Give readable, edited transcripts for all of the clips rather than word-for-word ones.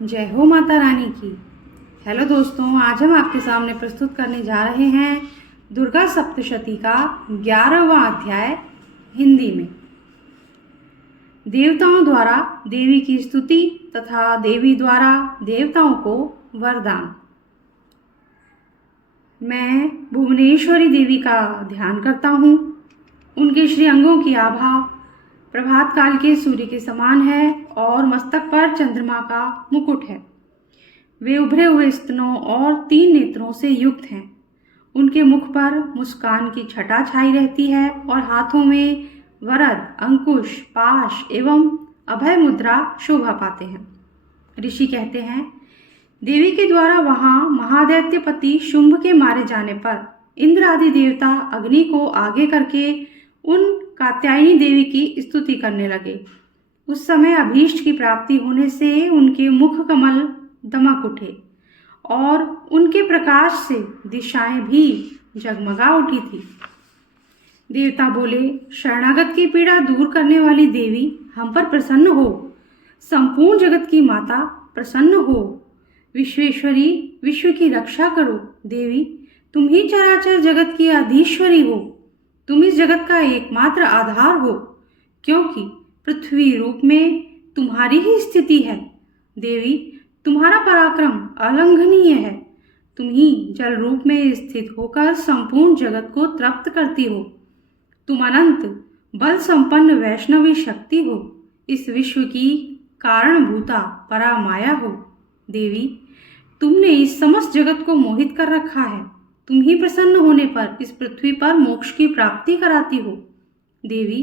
जय हो माता रानी की। हेलो दोस्तों, आज हम आपके सामने प्रस्तुत करने जा रहे हैं दुर्गा सप्तशती का 11वां अध्याय हिंदी में। देवताओं द्वारा देवी की स्तुति तथा देवी द्वारा देवताओं को वरदान। मैं भुवनेश्वरी देवी का ध्यान करता हूँ। उनके श्री अंगों की आभा प्रभात काल के सूर्य के समान है और मस्तक पर चंद्रमा का मुकुट है। वे उभरे हुए स्तनों और 3 नेत्रों से युक्त हैं। उनके मुख पर मुस्कान की छटा छाई रहती है और हाथों में वरद, अंकुश, पाश एवं अभय मुद्रा शोभा पाते हैं। ऋषि कहते हैं, देवी के द्वारा वहां महादैत्यपति शुंभ के मारे जाने पर इंद्र आदि देवता अग्नि को आगे करके उन कात्यायनी देवी की स्तुति करने लगे। उस समय अभीष्ट की प्राप्ति होने से उनके मुख कमल दमक उठे और उनके प्रकाश से दिशाएं भी जगमगा उठी थी। देवता बोले, शरणागत की पीड़ा दूर करने वाली देवी हम पर प्रसन्न हो। संपूर्ण जगत की माता प्रसन्न हो। विश्वेश्वरी, विश्व की रक्षा करो। देवी, तुम ही चराचर जगत की अधीश्वरी हो। तुम इस जगत का एकमात्र आधार हो, क्योंकि पृथ्वी रूप में तुम्हारी ही स्थिति है। देवी, तुम्हारा पराक्रम अलंघनीय है। तुम ही जल रूप में स्थित होकर संपूर्ण जगत को तृप्त करती हो। तुम अनंत बल संपन्न वैष्णवी शक्ति हो। इस विश्व की कारणभूता परामाया हो। देवी, तुमने इस समस्त जगत को मोहित कर रखा है। तुम ही प्रसन्न होने पर इस पृथ्वी पर मोक्ष की प्राप्ति कराती हो। देवी,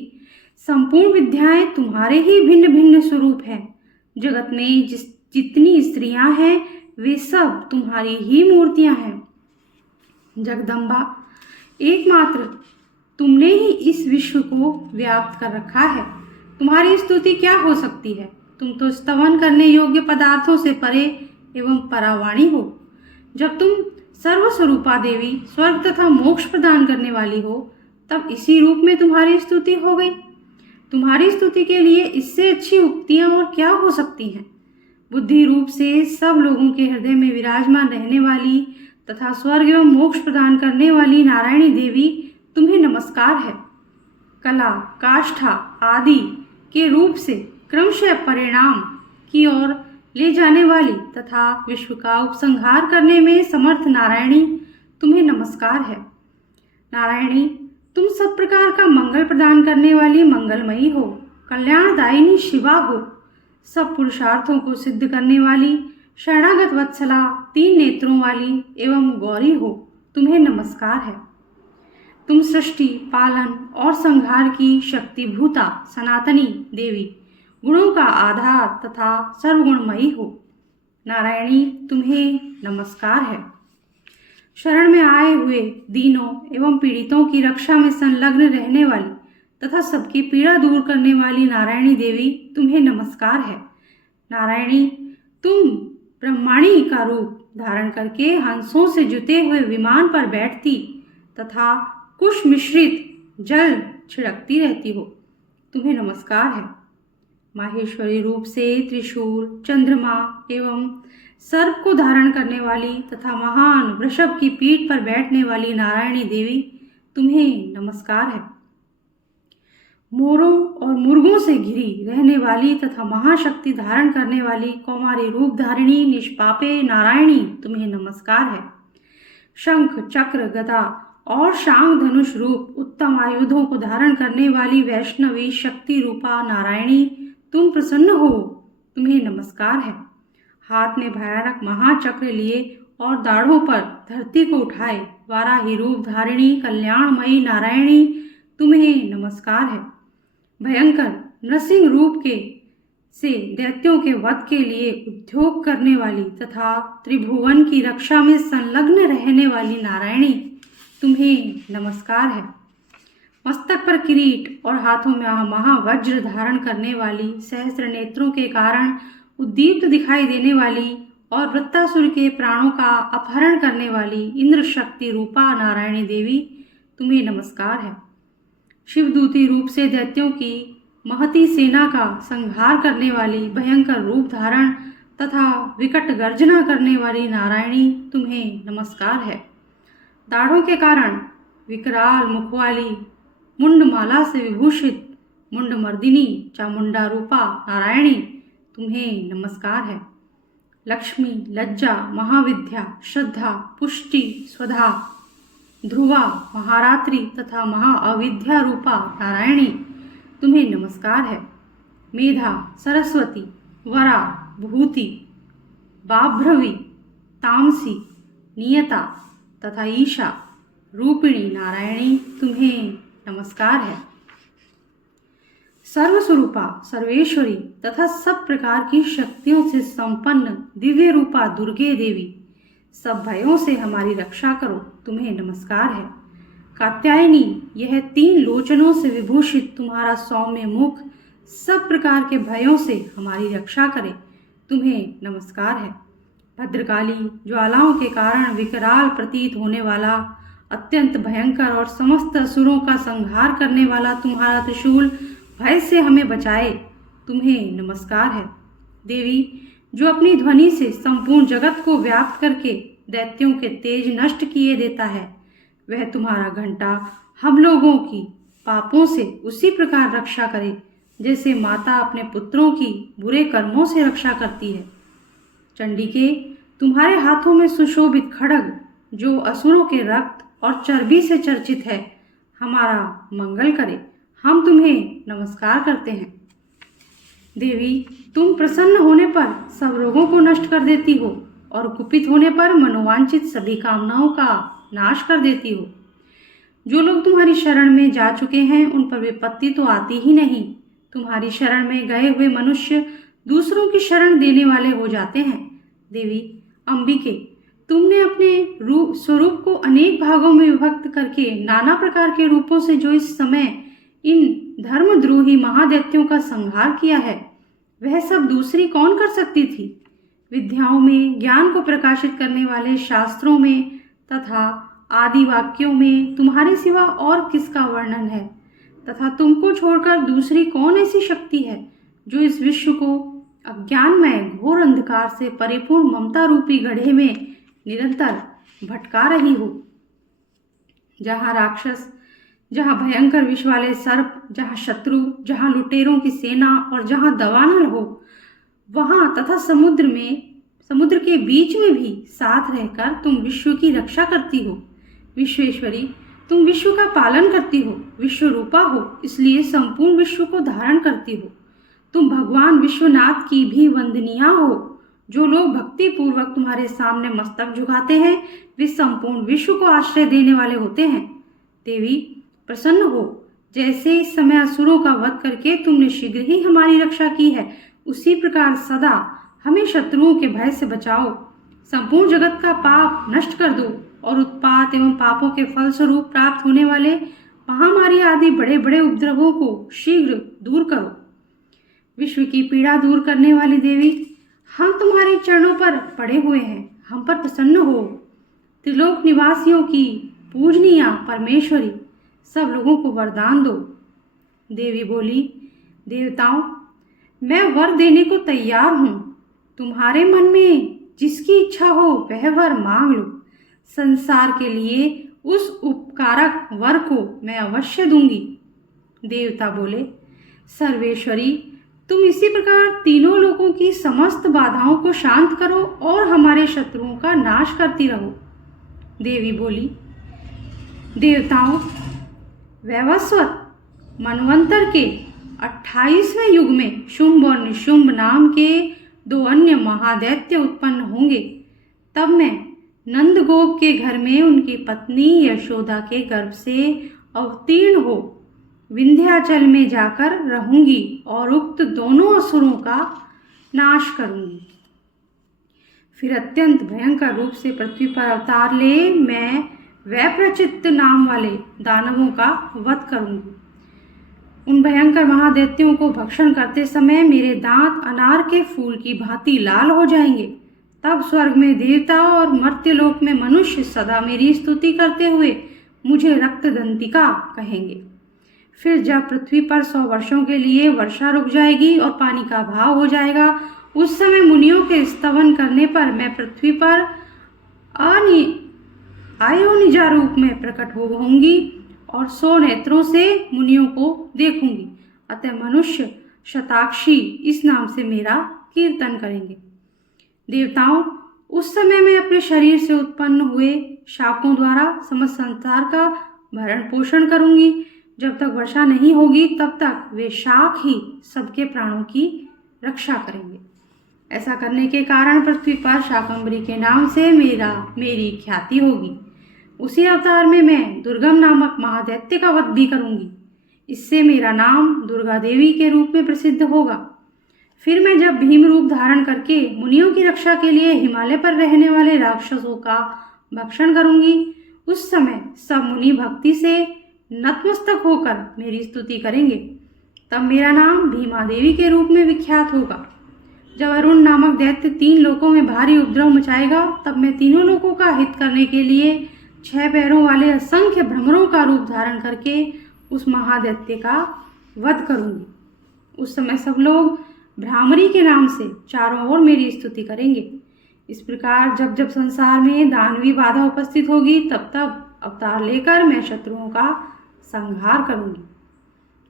संपूर्ण विद्याएं तुम्हारे ही भिन्न भिन्न स्वरूप हैं। जगत में जितनी स्त्रियां हैं वे सब तुम्हारी ही मूर्तियां हैं। जगदम्बा, एकमात्र तुमने ही इस विश्व को व्याप्त कर रखा है। तुम्हारी स्तुति क्या हो सकती है। तुम तो स्तवन करने योग्य पदार्थों से परे एवं परावाणी हो। जब तुम सर्वस्वरूपा देवी स्वर्ग तथा मोक्ष प्रदान करने वाली हो, तब इसी रूप में तुम्हारी स्तुति हो गई। तुम्हारी स्तुति के लिए इससे अच्छी उक्तियां और क्या हो सकती हैं। बुद्धि रूप से सब लोगों के हृदय में विराजमान रहने वाली तथा स्वर्ग एवं मोक्ष प्रदान करने वाली नारायणी देवी, तुम्हें नमस्कार है। कला, काष्ठा आदि के रूप से क्रमशः परिणाम की ओर ले जाने वाली तथा विश्व का उपसंहार करने में समर्थ नारायणी, तुम्हें नमस्कार है। नारायणी, तुम सब प्रकार का मंगल प्रदान करने वाली मंगलमयी हो। कल्याणदायिनी शिवा हो। सब पुरुषार्थों को सिद्ध करने वाली शरणागत वत्सला, 3 नेत्रों वाली एवं गौरी हो। तुम्हें नमस्कार है। तुम सृष्टि, पालन और संहार की शक्तिभूता सनातनी देवी, गुणों का आधार तथा सर्वगुणमयी हो। नारायणी, तुम्हें नमस्कार है। शरण में आए हुए दीनों एवं पीड़ितों की रक्षा में संलग्न रहने वाली तथा सबकी पीड़ा दूर करने वाली नारायणी देवी, तुम्हें नमस्कार है। नारायणी, तुम ब्रह्माणी का रूप धारण करके हंसों से जुते हुए विमान पर बैठती तथा कुश मिश्रित जल छिड़कती रहती हो। तुम्हें नमस्कार है। माहेश्वरी रूप से त्रिशूल, चंद्रमा एवं सर्प को धारण करने वाली तथा महान वृषभ की पीठ पर बैठने वाली नारायणी देवी, तुम्हें नमस्कार है। मोरों और मुर्गों से घिरी रहने वाली तथा महाशक्ति धारण करने वाली कौमारी रूप धारिणी निष्पापे नारायणी, तुम्हें नमस्कार है। शंख, चक्र, गदा और शांग धनुष रूप उत्तम आयुधों को धारण करने वाली वैष्णवी शक्ति रूपा नारायणी, तुम प्रसन्न हो। तुम्हें नमस्कार है। हाथ में भयानक महाचक्र लिए और दाढ़ों पर धरती को उठाए वाराही रूप धारिणी कल्याणमयी नारायणी, तुम्हें नमस्कार है। भयंकर नृसिंह रूप के से दैत्यों के वध के लिए उद्योग करने वाली तथा त्रिभुवन की रक्षा में संलग्न रहने वाली नारायणी, तुम्हें नमस्कार है। मस्तक पर किरीट और हाथों में महावज्र धारण करने वाली, सहस्त्र नेत्रों के कारण उद्दीप्त दिखाई देने वाली और वृत्तासुर के प्राणों का अपहरण करने वाली इंद्र शक्ति रूपा नारायणी देवी, तुम्हें नमस्कार है। शिवदूती रूप से दैत्यों की महती सेना का संहार करने वाली, भयंकर रूप धारण तथा विकट गर्जना करने वाली नारायणी तुम्हें नमस्कार है। दाढ़ों के कारण विकराल मुख वाली मुंडमाला से विभूषित मुंडमर्दिनी चामुंडा रूपा नारायणी तुम्हें नमस्कार है। लक्ष्मी, लज्जा, महाविद्या, श्रद्धा, पुष्टि, स्वधा, ध्रुवा, महारात्रि तथा महाअविद्या रूपा नारायणी तुम्हें नमस्कार है। मेधा, सरस्वती, वरा, भूति, बाभ्रवी, तामसी, नियता तथा ईशा रूपिणी नारायणी तुम्हें नमस्कार है। सर्वस्वरूपा, सर्वेश्वरी तथा सब प्रकार की शक्तियों से संपन्न दिव्य रूपा दुर्गे देवी, सब भयों से हमारी रक्षा करो, तुम्हें नमस्कार है। कात्यायनी, यह 3 लोचनों से विभूषित तुम्हारा सौम्य मुख सब प्रकार के भयों से हमारी रक्षा करे, तुम्हें नमस्कार है। भद्रकाली, ज्वालाओं के कारण विकराल प्रतीत होने वाला अत्यंत भयंकर और समस्त असुरों का संहार करने वाला तुम्हारा त्रिशूल भय से हमें बचाए, तुम्हें नमस्कार है। देवी, जो अपनी ध्वनि से संपूर्ण जगत को व्याप्त करके दैत्यों के तेज नष्ट किए देता है, वह तुम्हारा घंटा हम लोगों की पापों से उसी प्रकार रक्षा करे जैसे माता अपने पुत्रों की बुरे कर्मों से रक्षा करती है। चंडिके, तुम्हारे हाथों में सुशोभित खड्ग जो असुरों के रक्त और चर्बी से चर्चित है, हमारा मंगल करे, हम तुम्हें नमस्कार करते हैं। देवी, तुम प्रसन्न होने पर सब रोगों को नष्ट कर देती हो और कुपित होने पर मनोवांछित सभी कामनाओं का नाश कर देती हो। जो लोग तुम्हारी शरण में जा चुके हैं उन पर विपत्ति तो आती ही नहीं। तुम्हारी शरण में गए हुए मनुष्य दूसरों की शरण देने वाले हो जाते हैं। देवी अंबिके, तुमने अपने स्वरूप को अनेक भागों में विभक्त करके नाना प्रकार के रूपों से जो इस समय इन धर्मद्रोही महादैत्यों का संहार किया है, वह सब दूसरी कौन कर सकती थी। विद्याओं में, ज्ञान को प्रकाशित करने वाले शास्त्रों में तथा आदि वाक्यों में तुम्हारे सिवा और किसका वर्णन है, तथा तुमको छोड़कर दूसरी कौन ऐसी शक्ति है जो इस विश्व को अज्ञानमय घोर अंधकार से परिपूर्ण ममता रूपी गड्ढे में निरंतर भटका रही हो। जहाँ राक्षस, जहाँ भयंकर विष वाले सर्प, जहाँ शत्रु, जहाँ लुटेरों की सेना और जहाँ दवानल हो, वहाँ तथा समुद्र के बीच में भी साथ रहकर तुम विश्व की रक्षा करती हो। विश्वेश्वरी, तुम विश्व का पालन करती हो, विश्व रूपा हो, इसलिए संपूर्ण विश्व को धारण करती हो। तुम भगवान विश्वनाथ की भी वंदनीया हो। जो लोग भक्ति पूर्वक तुम्हारे सामने मस्तक झुकाते हैं, वे संपूर्ण विश्व को आश्रय देने वाले होते हैं। देवी प्रसन्न हो, जैसे इस समय असुरों का वध करके तुमने शीघ्र ही हमारी रक्षा की है, उसी प्रकार सदा हमें शत्रुओं के भय से बचाओ। संपूर्ण जगत का पाप नष्ट कर दो और उत्पात एवं पापों के फलस्वरूप प्राप्त होने वाले महामारी आदि बड़े बड़े उपद्रवों को शीघ्र दूर करो। विश्व की पीड़ा दूर करने वाली देवी, हम तुम्हारे चरणों पर पड़े हुए हैं, हम पर प्रसन्न हो। त्रिलोक निवासियों की पूजनीया परमेश्वरी, सब लोगों को वरदान दो। देवी बोली, देवताओं, मैं वर देने को तैयार हूँ। तुम्हारे मन में जिसकी इच्छा हो वह वर मांग लो। संसार के लिए उस उपकारक वर को मैं अवश्य दूंगी। देवता बोले, सर्वेश्वरी, तुम इसी प्रकार तीनों लोगों की समस्त बाधाओं को शांत करो और हमारे शत्रुओं का नाश करती रहो। देवी बोली, देवताओं, वैवस्वत मनवंतर के 28वें युग में शुंभ और निशुंभ नाम के 2 अन्य महादैत्य उत्पन्न होंगे। तब मैं नंदगोप के घर में उनकी पत्नी यशोदा के गर्भ से अवतीर्ण हो विंध्याचल में जाकर रहूंगी और उक्त दोनों असुरों का नाश करूंगी। फिर अत्यंत भयंकर रूप से पृथ्वी पर अवतार ले मैं वैप्रचित्त नाम वाले दानवों का वध करूंगी। उन भयंकर महादैत्यों को भक्षण करते समय मेरे दांत अनार के फूल की भांति लाल हो जाएंगे। तब स्वर्ग में देवता और मर्त्यलोक में मनुष्य सदा मेरी स्तुति करते हुए मुझे रक्तदंतिका कहेंगे। फिर जब पृथ्वी पर 100 वर्षों के लिए वर्षा रुक जाएगी और पानी का अभाव हो जाएगा उस समय मुनियों के स्तवन करने पर मैं पृथ्वी पर अयोनिजा रूप में प्रकट होंगी और 100 नेत्रों से मुनियों को देखूंगी। अतः मनुष्य शताक्षी इस नाम से मेरा कीर्तन करेंगे। देवताओं, उस समय मैं अपने शरीर से उत्पन्न हुए शाकों द्वारा समस्त संसार का भरण पोषण करूंगी। जब तक वर्षा नहीं होगी तब तक वे शाक ही सबके प्राणों की रक्षा करेंगे। ऐसा करने के कारण पृथ्वी पर शाकंभरी के नाम से मेरी ख्याति होगी। उसी अवतार में मैं दुर्गम नामक महादैत्य का वध भी करूंगी। इससे मेरा नाम दुर्गा देवी के रूप में प्रसिद्ध होगा। फिर मैं जब भीम रूप धारण करके मुनियों की रक्षा के लिए हिमालय पर रहने वाले राक्षसों का भक्षण करूंगी, उस समय सब मुनि भक्ति से नतमस्तक होकर मेरी स्तुति करेंगे। तब मेरा नाम भीमा देवी के रूप में विख्यात होगा। जब अरुण नामक दैत्य 3 लोकों में भारी उपद्रव मचाएगा, तब मैं तीनों लोकों का हित करने के लिए 6 पैरों वाले असंख्य भ्रमरों का रूप धारण करके उस महादैत्य का वध करूंगी। उस समय सब लोग भ्रामरी के नाम से चारों ओर मेरी स्तुति करेंगे। इस प्रकार जब जब संसार में दानवी बाधा उपस्थित होगी, तब तब अवतार लेकर मैं शत्रुओं का संहार करूंगी।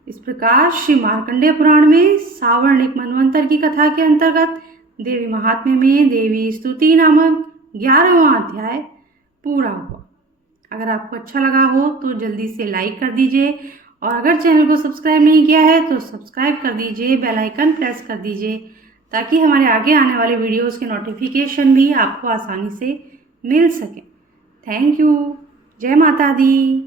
इस प्रकार श्री मार्कंडेय पुराण में सावर्णिक मनवंतर की कथा के अंतर्गत देवी महात्म्य में देवी स्तुति नामक 11वां अध्याय पूरा हुआ। अगर आपको अच्छा लगा हो तो जल्दी से लाइक कर दीजिए, और अगर चैनल को सब्सक्राइब नहीं किया है तो सब्सक्राइब कर दीजिए, बेल आइकन प्रेस कर दीजिए, ताकि हमारे आगे आने वाले वीडियोस के नोटिफिकेशन भी आपको आसानी से मिल सके। Thank you. जय माता दी।